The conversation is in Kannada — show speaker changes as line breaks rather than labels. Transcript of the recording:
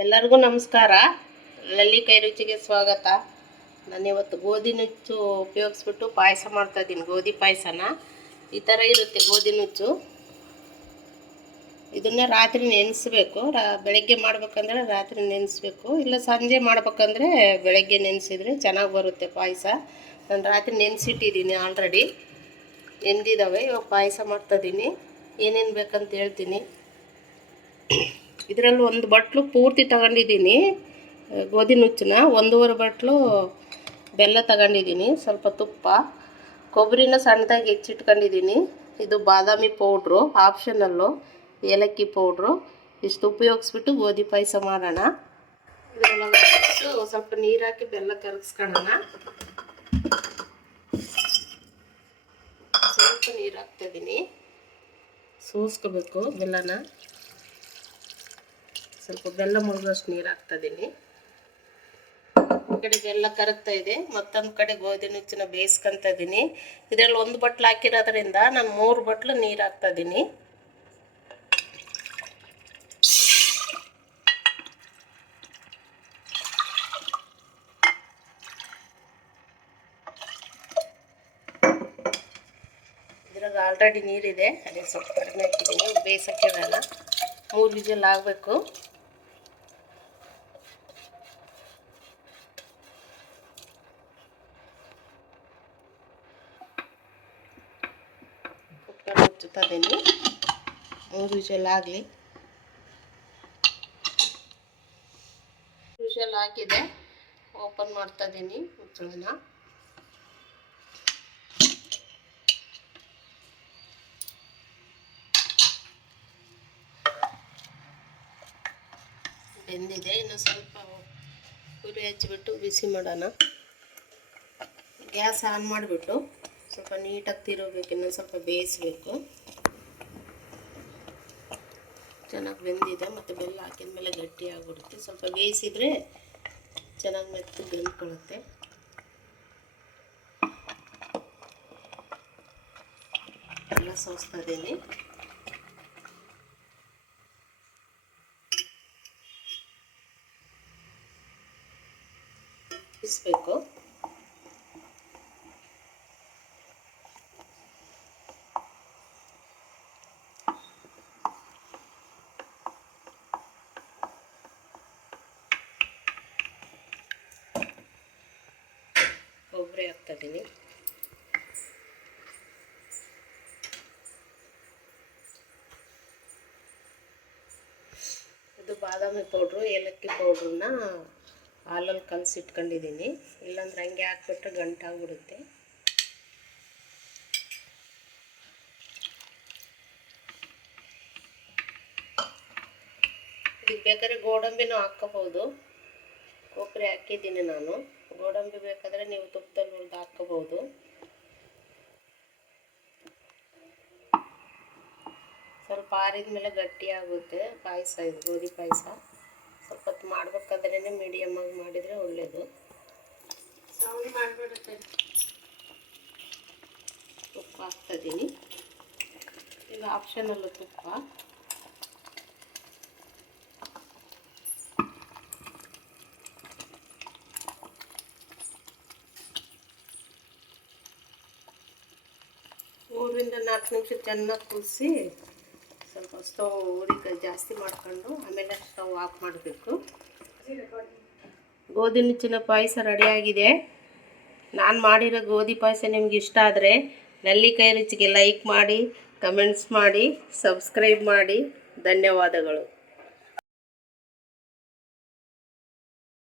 ಎಲ್ಲರಿಗೂ ನಮಸ್ಕಾರ. ಲಲ್ಲಿ ಕೈ ರುಚಿಗೆ ಸ್ವಾಗತ. ನಾನು ಇವತ್ತು ಗೋಧಿ ನುಚ್ಚು ಉಪಯೋಗಿಸ್ಬಿಟ್ಟು ಪಾಯಸ ಮಾಡ್ತಾ ಇದ್ದೀನಿ, ಗೋಧಿ ಪಾಯಸನ. ಈ ಥರ ಇರುತ್ತೆ ಗೋಧಿ ನುಚ್ಚು. ಇದನ್ನು ರಾತ್ರಿ ನೆನೆಸ್ಬೇಕು. ರಾ, ಬೆಳಗ್ಗೆ ಮಾಡ್ಬೇಕಂದ್ರೆ ರಾತ್ರಿ ನೆನೆಸ್ಬೇಕು. ಇಲ್ಲ ಸಂಜೆ ಮಾಡ್ಬೇಕಂದ್ರೆ ಬೆಳಗ್ಗೆ ನೆನೆಸಿದ್ರೆ ಚೆನ್ನಾಗಿ ಬರುತ್ತೆ ಪಾಯಸ. ನಾನು ರಾತ್ರಿ ನೆನೆಸಿಟ್ಟಿದ್ದೀನಿ ಆಲ್ರೆಡಿ. ನೆಂದಿದ್ದಾವೆ ಇವಾಗ ಪಾಯಸ ಮಾಡ್ತಾ ಮಾಡ್ತಾಯಿದ್ದೀನಿ ಏನೇನು ಬೇಕಂತ ಹೇಳ್ತೀನಿ. ಇದರಲ್ಲಿ ಒಂದು ಬಟ್ಲು ಪೂರ್ತಿ ತಗೊಂಡಿದ್ದೀನಿ ಗೋಧಿ ನುಚ್ಚನ್ನ. ಒಂದೂವರೆ ಬಟ್ಲು ಬೆಲ್ಲ ತಗೊಂಡಿದ್ದೀನಿ, ಸ್ವಲ್ಪ ತುಪ್ಪ. ಕೊಬ್ಬರಿನ ಸಣ್ಣದಾಗಿ ಹೆಚ್ಚಿಟ್ಕೊಂಡಿದ್ದೀನಿ. ಇದು ಬಾದಾಮಿ ಪೌಡ್ರು, ಆಪ್ಷನಲ್ಲು ಏಲಕ್ಕಿ ಪೌಡ್ರು. ಇಷ್ಟು ಉಪಯೋಗಿಸ್ಬಿಟ್ಟು ಗೋಧಿ ಪಾಯಸ ಮಾಡೋಣ. ಇದರಲ್ಲಿ ಸ್ವಲ್ಪ ನೀರು ಹಾಕಿ ಬೆಲ್ಲ ಕರಗಿಸ್ಕೊಳ್ಳೋಣ ಸ್ವಲ್ಪ ನೀರು ಹಾಕ್ತಾಯಿದ್ದೀನಿ ಸೋಸ್ಕೋಬೇಕು ಬೆಲ್ಲನ. ಸ್ವಲ್ಪ ಬೆಲ್ಲ ಮುಳುಗೋಷ್ಟು ನೀರು ಹಾಕ್ತಾ ಇದ್ದೀನಿ ಈ ಕಡೆ ಬೆಲ್ಲ ಕರಗ್ತಾ ಇದೆ. ಮತ್ತೊಂದು ಕಡೆ ಗೋಧಿ ನುಚ್ಚಿನ ಬೇಯಿಸ್ಕೊಂತ ಇದ್ದೀನಿ ಇದರಲ್ಲಿ ಒಂದು ಬಟ್ಲು ಹಾಕಿರೋದ್ರಿಂದ ನಾನು ಮೂರು ಬಟ್ಲು ನೀರು ಹಾಕ್ತಾ ಇದ್ದೀನಿ ಇದ್ರಾಗ ಆಲ್ರೆಡಿ ನೀರಿದೆ. ಅದೇ ಸ್ವಲ್ಪ ಕಡಿಮೆ ಹಾಕಿದ್ದೀನಿ ಬೇಯಿಸೋಕ್ಕೆ ಬೇಡ ಮೂರು ವಿಜಲ್ ಆಗಬೇಕು. ಮುಚ್ಚುತ್ತಾ ಇದ್ದೀನಿ ಮೂರು ಆಗಲಿ. ವಿಷಲ್ ಹಾಕಿದೆ ಓಪನ್ ಮಾಡ್ತಾ ಇದ್ದೀನಿ ಮುಚ್ಚಳನ. ಬೆಂದಿದೆ. ಇನ್ನು ಸ್ವಲ್ಪ ಉರಿ ಹಚ್ಚಿಬಿಟ್ಟು ಬಿಸಿ ಮಾಡೋಣ. ಗ್ಯಾಸ್ ಆನ್ ಮಾಡಿಬಿಟ್ಟು. ಸ್ವಲ್ಪ ನೀಟಾಗಿ ತಿರುಗಬೇಕು, ಇನ್ನೊಂದು ಸ್ವಲ್ಪ ಬೇಯಿಸ್ಬೇಕು. ಚೆನ್ನಾಗಿ ಬೆಂದಿದೆ, ಮತ್ತು ಬೆಲ್ಲ ಹಾಕಿದ ಮೇಲೆ ಗಟ್ಟಿ ಆಗಿಬಿಡುತ್ತೆ. ಸ್ವಲ್ಪ ಬೇಯಿಸಿದರೆ ಚೆನ್ನಾಗಿ ಮೆತ್ತು ಬೆಂದ್ಕೊಳ್ಳುತ್ತೆ ಎಲ್ಲ ಸೋಸ್ತಾ ಇದ್ದೀನಿ ಬಿಡಿಸ್ಬೇಕು ಕೊಬ್ಬರಿ ಹಾಕ್ತಾಯಿದ್ದೀನಿ ಇದು ಬಾದಾಮಿ ಪೌಡ್ರು, ಏಲಕ್ಕಿ ಪೌಡ್ರನ್ನ ಹಾಲಲ್ಲಿ ಕಲಸಿ ಇಟ್ಕೊಂಡಿದ್ದೀನಿ ಇಲ್ಲಾಂದ್ರೆ ಹಂಗೆ ಹಾಕ್ಬಿಟ್ರೆ ಗಂಟಾಗ್ಬಿಡುತ್ತೆ ಬೇಕಾದ್ರೆ ಗೋಡಂಬಿನೂ ಹಾಕ್ಕೋಬೋದು. ಕೊಬ್ಬರಿ ಹಾಕಿದ್ದೀನಿ ನಾನು. ಗೋಡಂಬಿ ಬೇಕಾದರೆ ನೀವು ತುಪ್ಪದಲ್ಲಿ ಹುರಿದು ಹಾಕಬಹುದು ಸ್ವಲ್ಪ ಆರಿದ ಮೇಲೆ ಗಟ್ಟಿಯಾಗುತ್ತೆ ಪಾಯಸ ಇದು ಗೋಧಿ ಪಾಯಸ. ಸ್ವಲ್ಪ ಹೊತ್ತು ಮಾಡ್ಬೇಕಾದ್ರೇ ಮೀಡಿಯಮ್ ಆಗಿ ಮಾಡಿದರೆ ಒಳ್ಳೆಯದು ಸೌಂಡ್ ಮಾಡಿಬಿಡುತ್ತೆ. ತುಪ್ಪ ಹಾಕ್ತಾಯಿದ್ದೀನಿ ಇದು ಆಪ್ಷನಲ್ಲು ತುಪ್ಪ. ಮೂರರಿಂದ ನಾಲ್ಕು ನಿಮಿಷ ಚೆನ್ನಾಗಿ ಕುದಿಸಿ ಸ್ವಲ್ಪ ಸ್ಟವ್ ಉರಿ ಜಾಸ್ತಿ ಮಾಡ್ಕೊಂಡು ಆಮೇಲೆ ಸ್ಟವ್ ಆಫ್ ಮಾಡಬೇಕು. ಗೋಧಿ ನುಚ್ಚಿನ ಪಾಯಸ ರೆಡಿಯಾಗಿದೆ ನಾನು ಮಾಡಿರೋ ಗೋಧಿ ಪಾಯಸ ನಿಮ್ಗೆ ಇಷ್ಟ ಆದರೆ ನಲ್ಲಿಕಾಯಿ ರುಚಿಗೆ ಲೈಕ್ ಮಾಡಿ ಕಮೆಂಟ್ಸ್ ಮಾಡಿ ಸಬ್ಸ್ಕ್ರೈಬ್ ಮಾಡಿ. ಧನ್ಯವಾದಗಳು.